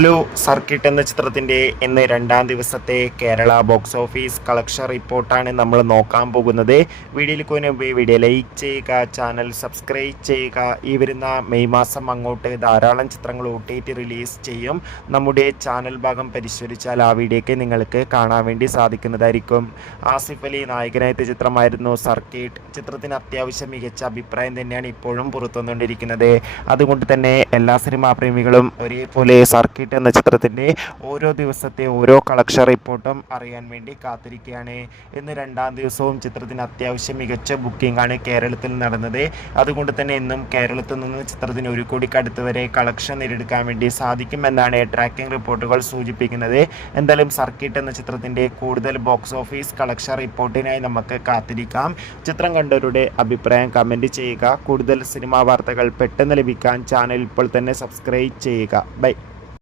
Hello. Circuit എന്ന ചിത്രത്തിൻ്റെ ഇന്ന് രണ്ടാം ദിവസത്തെ കേരള ബോക്സ് ഓഫീസ് കളക്ഷൻ റിപ്പോർട്ടാണ് നമ്മൾ നോക്കാൻ പോകുന്നത്. വീഡിയോയിലേക്ക് മുമ്പ് വീഡിയോ ലൈക്ക് ചെയ്യുക, ചാനൽ സബ്സ്ക്രൈബ് ചെയ്യുക. ഈ വരുന്ന മെയ് മാസം അങ്ങോട്ട് ധാരാളം ചിത്രങ്ങൾ OTT റിലീസ് ചെയ്യും. നമ്മുടെ ചാനൽ ഭാഗം പരിശോധിച്ചാൽ ആ വീഡിയോയ്ക്ക് നിങ്ങൾക്ക് കാണാൻ വേണ്ടി സാധിക്കുന്നതായിരിക്കും. ആസിഫ് അലി നായകനായ ചിത്രമായിരുന്നു സർക്കിട്ട്. ചിത്രത്തിന് അത്യാവശ്യം മികച്ച അഭിപ്രായം തന്നെയാണ് ഇപ്പോഴും പുറത്തുവന്നുകൊണ്ടിരിക്കുന്നത്. അതുകൊണ്ട് തന്നെ എല്ലാ സിനിമാ പ്രേമികളും ഒരേപോലെ സർക്കിട്ട് എന്ന ചിത്രത്തിൻ്റെ ഓരോ ദിവസത്തെ ഓരോ കളക്ഷൻ റിപ്പോർട്ടും അറിയാൻ വേണ്ടി കാത്തിരിക്കുകയാണ്. ഇന്ന് രണ്ടാം ദിവസവും ചിത്രത്തിന് അത്യാവശ്യം മികച്ച ബുക്കിംഗ് ആണ് കേരളത്തിൽ നടന്നത്. അതുകൊണ്ട് തന്നെ ഇന്നും കേരളത്തിൽ നിന്ന് ചിത്രത്തിന് 1 കോടിക്കടുത്ത് വരെ കളക്ഷൻ നേടിയെടുക്കാൻ വേണ്ടി സാധിക്കുമെന്നാണ് ട്രാക്കിംഗ് റിപ്പോർട്ടുകൾ സൂചിപ്പിക്കുന്നത്. എന്തായാലും സർക്കിട്ട് എന്ന ചിത്രത്തിൻ്റെ കൂടുതൽ ബോക്സ് ഓഫീസ് കളക്ഷൻ റിപ്പോർട്ടിനായി നമുക്ക് കാത്തിരിക്കാം. ചിത്രം കണ്ടവരുടെ അഭിപ്രായം കമൻറ്റ് ചെയ്യുക. കൂടുതൽ സിനിമാ വാർത്തകൾ പെട്ടെന്ന് ലഭിക്കാൻ ചാനൽ ഇപ്പോൾ തന്നെ സബ്സ്ക്രൈബ് ചെയ്യുക. ബൈ.